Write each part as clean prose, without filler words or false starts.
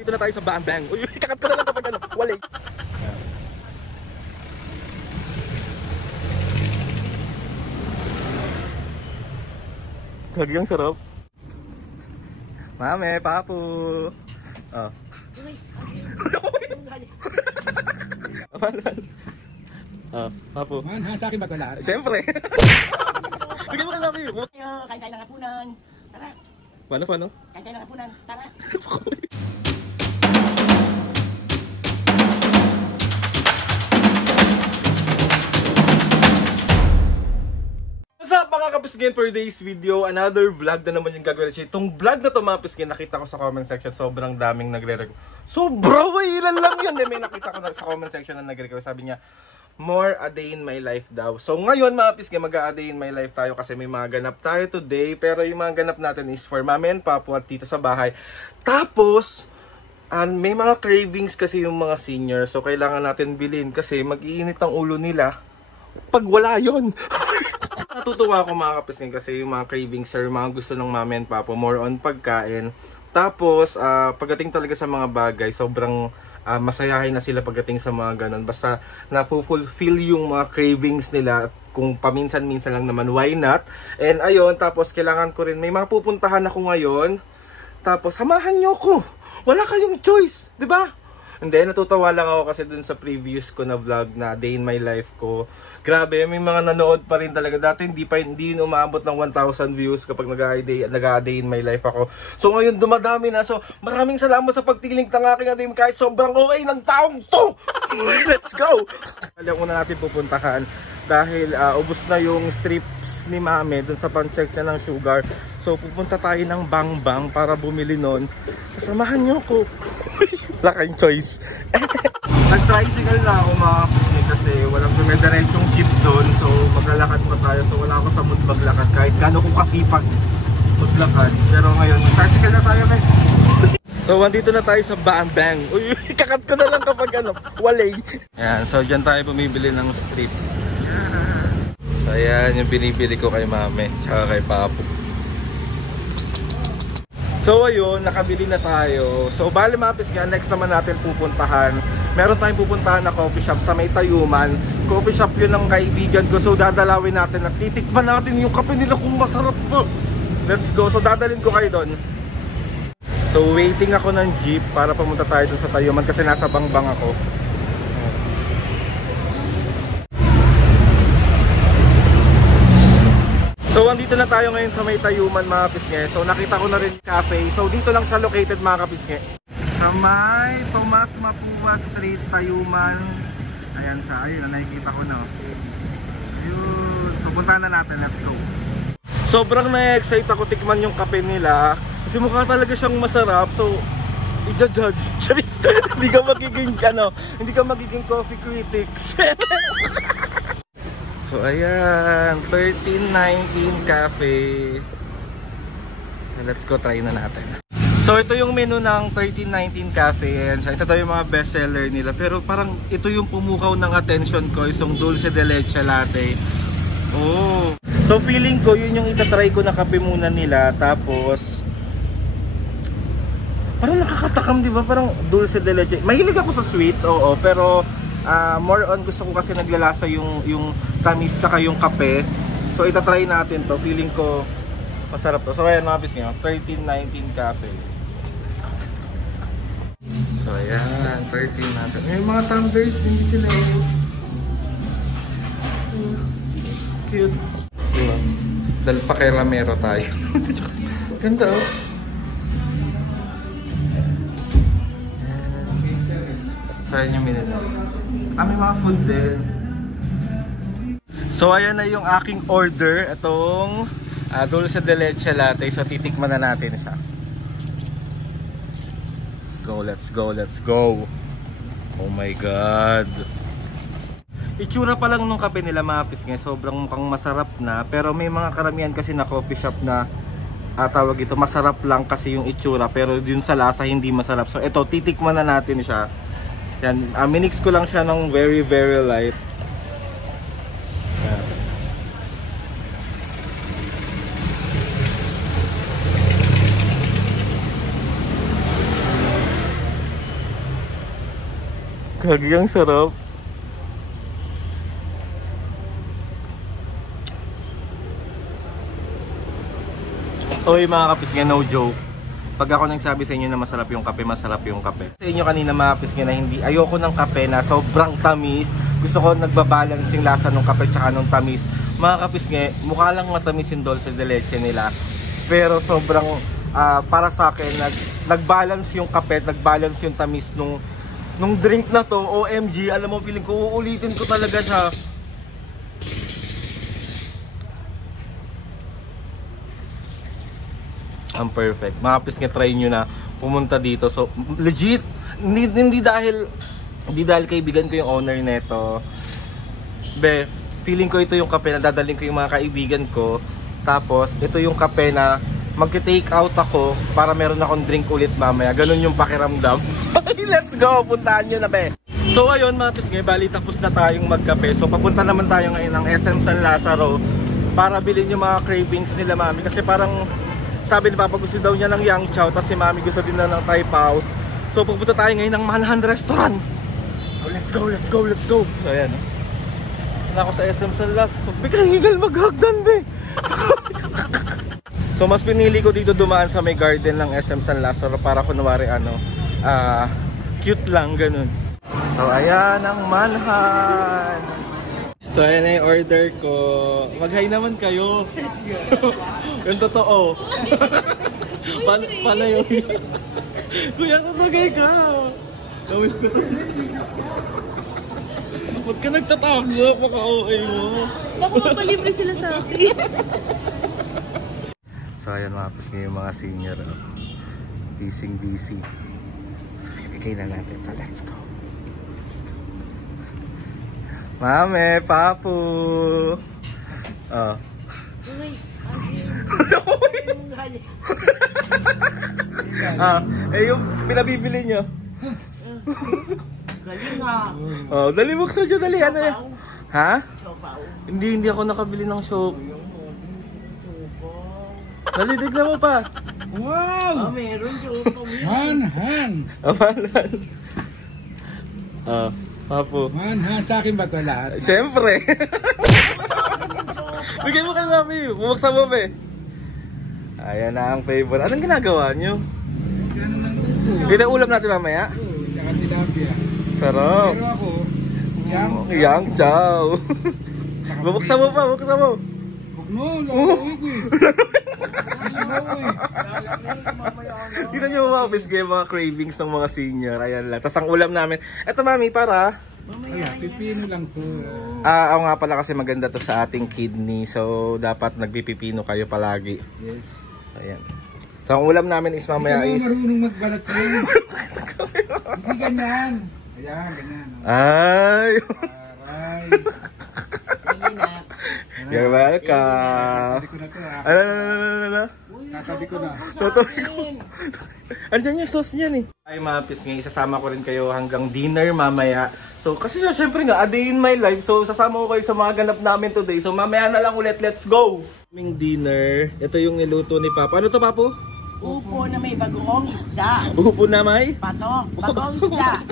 Dito na tayo sa Bang Bang. Uy, kakat ka na lang kapag ano, walay. Kagyang sarap. Mame, papu. Oh. Oh, papu. Man, ha, sa akin ba ito lahat? Siyempre. Bigyan mo ka namin yun. Kain-kain ng hapunan. Tara. Paano? Kain-kain ng hapunan. Tara. What's up mga kapisgin, for today's video, another vlog na naman yung gagawin siya. Itong vlog na to mga kapisgin, nakita ko sa comment section, sobrang daming nagre-request. Sobra, ilan lang yun. May nakita ko sa comment section na nagre-request. Sabi niya, more a day in my life daw. So ngayon mga kapisgin, mag-a day in my life tayo kasi may mga ganap tayo today. Pero yung mga ganap natin is for mami and papu at tito sa bahay. Tapos, may mga cravings kasi yung mga senior. So kailangan natin bilhin kasi mag-iinit ang ulo nila pag wala yun. Natutuwa ako mga kapisgin kasi yung mga cravings sir, mga gusto ng mami and papa, more on pagkain. Tapos, pagdating talaga sa mga bagay, sobrang masayahin na sila pagdating sa mga ganon. Basta napufulfill yung mga cravings nila. Kung paminsan-minsan lang naman, why not? And ayun, tapos kailangan ko rin, may mga pupuntahan ako ngayon. Tapos, samahan nyo ko. Wala kayong choice, di ba? And then, natutawa lang ako kasi dun sa previous ko na vlog na day in my life ko. Grabe, may mga nanood pa rin talaga. Dati hindi yun umabot ng 1,000 views kapag nag-a-day in my life ako. So ngayon dumadami na. So maraming salamat sa pagtiling ng aking adim kahit sobrang okay ng taong to. Let's go! Alam una natin pupuntahan dahil ubos na yung strips ni mami dun sa pan-check niya ng sugar. So pupunta tayo ng Bang Bang para bumili nun. Kasamahan niyo ko. Wala kayong choice. Nag-tricycle na ako mga kapisgin kasi walang dumidiretsong jeep doon. So maglalakad pa tayo. So wala ako sa mood maglakad kahit gano'n ko kasipag maglakad. Pero ngayon, tricycle na tayo eh. So andito na tayo sa Bang Bang. Uy, kakat ko na lang kapag ano, walay. Ayan, so dyan tayo bumibili ng strip. So ayan yung binibili ko kay mami tsaka kay papu. So ayun, nakabili na tayo. So bali mga kapisgin, next naman natin pupuntahan. Meron tayong pupuntahan na coffee shop sa may Tayuman. Coffee shop yun ng kaibigan ko. So dadalawin natin at titikman natin yung kape nila kung masarap po. Let's go. So dadalhin ko kayo doon. So waiting ako ng jeep para pumunta tayo doon sa Tayuman kasi nasa Bang Bang ako. So andito na tayo ngayon sa may Tayuman mga kapisgin. So nakita ko na rin yung cafe. So dito lang sa located mga kapisgin. Sa may Tomas Mapua Street, Tayuman. Ayan siya. Ayun, nakikita ko na. Ayun. So puntahan na natin. Let's go. Sobrang na-excite ako tikman yung kape nila. Kasi mukha talaga siyang masarap. So i-judge. Hindi ka magiging coffee critics. So ayan, 1319 Cafe. So let's go, try na natin. So ito yung menu ng 1319 Cafe. Ayan, so ito daw yung mga best seller nila. Pero parang ito yung pumukaw ng attention ko, isang dulce de leche latte. Oh. So feeling ko yun yung itatry ko na kape muna nila. Tapos parang nakakatakam, di ba? Parang dulce de leche. Mahilig ako sa sweets, oo, pero more on gusto ko kasi naglalasa yung tamis tsaka yung kape. So itatry natin to. Feeling ko masarap to. So ayan mga bis ngayon, 1319 Cafe. Let's go. So ayan, 13 natin. May mga tumblers din sila. Cute. Diba? Dahil pa kay Ramero tayo. Ganda oh. So ayan yung menu na. May mga food din. So ayan na yung aking order. Itong dulce de leche latte. So titikman na natin siya. Let's go. Oh my god. Itsura pa lang nung kape nila mga kapisgin, sobrang mukhang masarap na. Pero may mga karamihan kasi na coffee shop na tawag ito, masarap lang kasi yung itsura. Pero yun sa lasa hindi masarap. So ito, titikman na natin siya. Yan, minix ko lang siya ng very light. Yan. Kagi ang sarap. Oy mga kapisngay, no joke. Pag ako nagsabi sa inyo na masarap yung kape, masarap yung kape. Sa inyo kanina mga kapisngay na hindi, ayoko ng kape na sobrang tamis. Gusto ko nagbabalance yung lasa ng kape tsaka ng tamis. Mga kapisngay, mukha lang matamis yung dulce de leche nila. Pero sobrang, para sa akin, nagbalance yung kape, nagbalance yung tamis nung drink na to. OMG, alam mo, feeling ko uulitin ko talaga siya. Ang perfect. Mga kapisngay, try nyo na pumunta dito. So, legit, hindi dahil kaibigan ko yung owner neto. Be, feeling ko ito yung kape na dadaling ko yung mga kaibigan ko. Tapos, ito yung kape na mag-take out ako para meron akong drink ulit mamaya. Ganun yung pakiramdam. Okay, let's go! Puntahan nyo na, be! So, ayun mga kapisngay, bali tapos na tayong magkape. So, papunta naman tayo ngayon ng SM San Lazaro para bilhin yung mga cravings nila, mami. Kasi parang sabi ni Papa gusto daw niya ng Yang Chow, tapos si Mami gusto din na ng Thai Pao. So pupunta tayo ngayon ng Manhan Restaurant. So let's go, let's go, let's go. So ayan. Wala ako sa SM San Lazaro. Biglang higal maghagdan, be. So mas pinili ko dito dumaan sa may garden ng SM San Lazaro para kunwari cute lang, ganun. So ayan ang Manhan. So ayan na yung order ko. Mag-hi naman kayo. Yung totoo. Paano yung... Kuya, tatagay ka. Kawis ko to. Ba't ka nagtatago? Baka okay mo. Baka mapalibre sila sa akin. So ayan mga kapisngay yung mga senior. Busy. So bibigay na natin ito. Let's go. Mame, Papu. Oh. Yung pinabibili nyo. Galing nga. Oh, dali buksan nyo, dali. Ano yan? Ha? Hindi ako nakabili ng shop. Dali, tignan mo pa. Wow! Meron siya. Manhan! Amalan. Papu. Manhan, sa akin ba ito lahat? Siyempre. Bigay mo kay Mami. Bubuksan mo, be. Ayan na ang favorite. Anong ginagawa nyo? Gano'n ng upo. Ito ulam natin mamaya. Oo, tsaka tilapia. Sarap. Pero ako, Yang Chow. Bubuksan mo pa, bubuksan mo. huwag mo, lalawin ko eh. Tignan nyo mga kapisngay, mga cravings ng mga senior. Ayan lang. Tapos ang ulam namin. Eto Mami, para... Ayan, pipino lang to. Ako nga pala kasi maganda to sa ating kidney. So, dapat nagpipipino kayo palagi. Yes. Ayan. So, ang ulam namin is mamaya Hindi is... mo marunong magbalat ko. Hindi ganyan. Ayan, ganyan. Ay! Aray. You're welcome. Tatabi ko na to ha. Ano? Tatabi ko na. Totoo. Andyan yung sauce niyan eh. Ay mga kapisngay, isasama ko rin kayo hanggang dinner mamaya. So kasi syempre nga, a day in my life. So sasama ko kayo sa mga ganap namin today. So mamaya na lang ulit, let's go! Aming dinner, ito yung niluto ni Papa. Ano to, Papo? Upo na may bagoong isda. Upo na may? Pato, bagoong isda.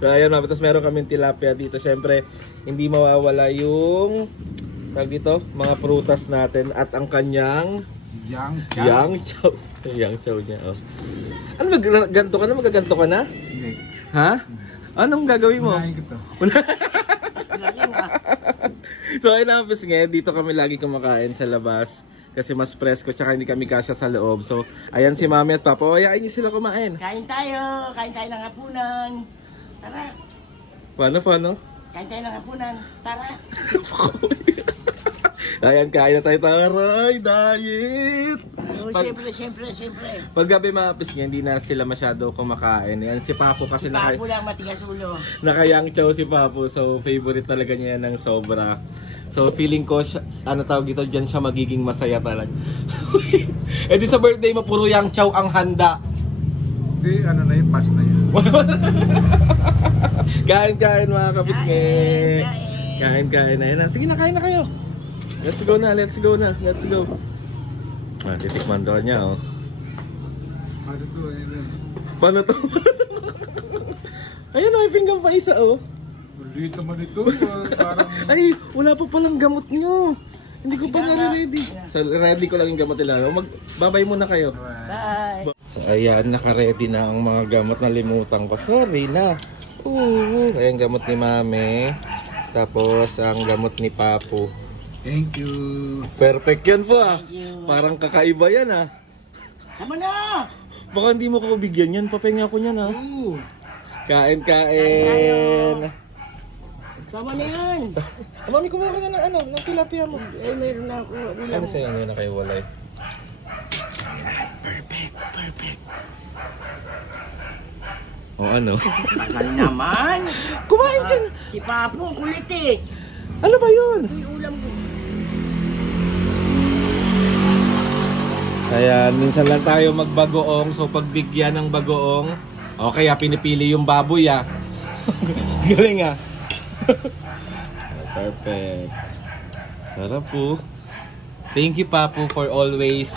So ayan mga, tapos meron kaming tilapia dito. Syempre, hindi mawawala yung tawag dito, mga prutas natin at ang kanyang Yang Chow. Yang Chow niya, oh. Ano, ganto ka na? Magaganto ka na? Hindi. Ha? Anong gagawin mo? Unahin ko to. Galing nga. So ayun na, ngayon dito kami lagi kumakain sa labas kasi mas presko tsaka hindi kami kasya sa loob. So ayan si Mami at Papa, ayain niyo sila kumain. Kain tayo ng hapunan. Tara. Paano? Kain tayo ng hapunan. Tara. Ayan, kain na tayo. Taray, diet! Oh, siyempre. Pag gabi mga kapisngay, hindi na sila masyado kumakain. Yan si Papo kasi Si Papo lang matigas ulo. naka-Yang Chow si Papo. So favorite talaga niya yan ng sobra. So feeling ko, ano tawag dito, dyan siya magiging masaya talaga. Eh di sa birthday mo, puro Yang Chow ang handa. Hindi, ano na yun, pass na yun. Kain mga kapisngay. Kain. Kain. Ayun na. Sige na, kain na kayo. Let's go na. Titikman daw niya, oh. Ano to, ayun. Paano to? Ayun, may pinggan pa isa, oh. Ulit naman ito. Parang... Ay, wala pa palang gamot nyo. Hindi ko pa nare-ready. So, ready ko lang yung gamot nila. Babay muna kayo. Bye. So, ayan, naka-ready na ang mga gamot na limutan ko. Sorry na. Oo. Ayan, gamot ni Mami. Tapos, ang gamot ni Papu. Thank you. Perfect yan po, ah. Parang kakaiba yan, ah. Tama na! Baka hindi mo ko bigyan yan. Papahinga ko yan, ah. Kain, kain. Tama na yan! Mami, kumuha ka na ng ano, ng tilapia mo. Eh, meron na ako. Ano sa'yo ngayon na kayo walay? Perfect. O ano? Bakal naman! Kumain ka na! Si Papo, ang kulit eh! Ano ba yun? May ulam ko. Ayan, minsan lang tayo magbagoong. So pagbigyan ng bagoong, o kaya pinipili yung baboy, ah. Galing, ah. Perfect. Sarap po. Thank you, Papu, for always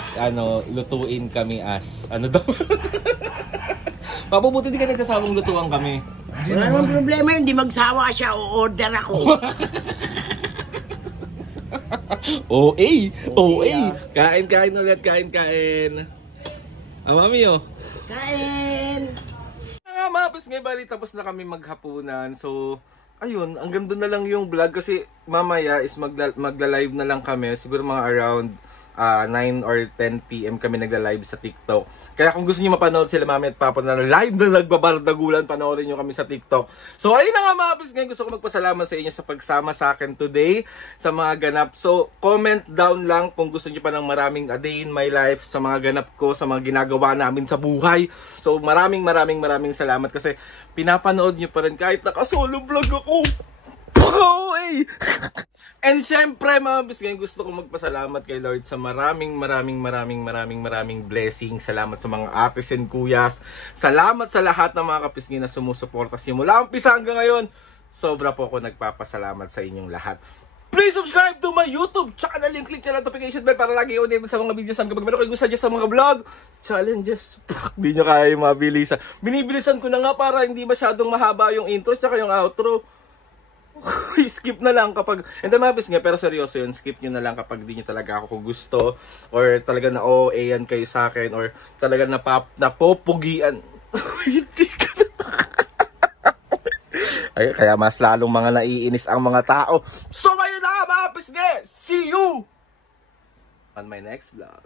lutuin kami as ano daw. Papu, buti di ka nagsasawang lutuan kami. Wala namang problema yun, di magsawa siya, o-order ako. OA. Kain ulit, kain. Mami, oh. Kain! Nga mapis ngayon, bali tapos na kami maghapunan. So, ayun, hanggang doon na lang yung vlog kasi mamaya is magla-live na lang kami. Siguro mga around 9 or 10 PM kami nagla-live sa TikTok. Kaya kung gusto niyo mapanood sila Mami at Papa na live na nagbabardagulan, panoorin niyo kami sa TikTok. So ayun na nga mga kapis, ngayon gusto ko magpasalamat sa inyo sa pagsama sa akin today sa mga ganap. So comment down lang kung gusto niyo pa ng maraming a day in my life sa mga ganap ko, sa mga ginagawa namin sa buhay. So maraming salamat kasi pinapanood niyo pa rin kahit naka-solo vlog ako. And syempre mga bis, ngayon gusto ko magpasalamat kay Lord sa maraming blessing. Salamat sa mga ates and kuyas. Salamat sa lahat ng mga kapisngin na sumusuporta simula umpisa hanggang ngayon. Sobra po ako nagpapasalamat sa inyong lahat. Please subscribe to my YouTube channel and click na notification bell para lagi updated sa mga videos hanggang kapag meron kayo gusto sa mga vlog, challenges. Hindi nyo kaya mabilisan. Binibilisan ko na nga para hindi masyadong mahaba yung intro tsaka yung outro. Skip na lang kapag, and then mabis nga, pero seryoso yun, skip nyo na lang kapag di nyo talaga ako gusto, or talaga na OA yan kayo sa akin, or talaga napopugian. Hindi ka ay, kaya mas lalong mga naiinis ang mga tao. So ayun na mga pisngi, see you on my next vlog.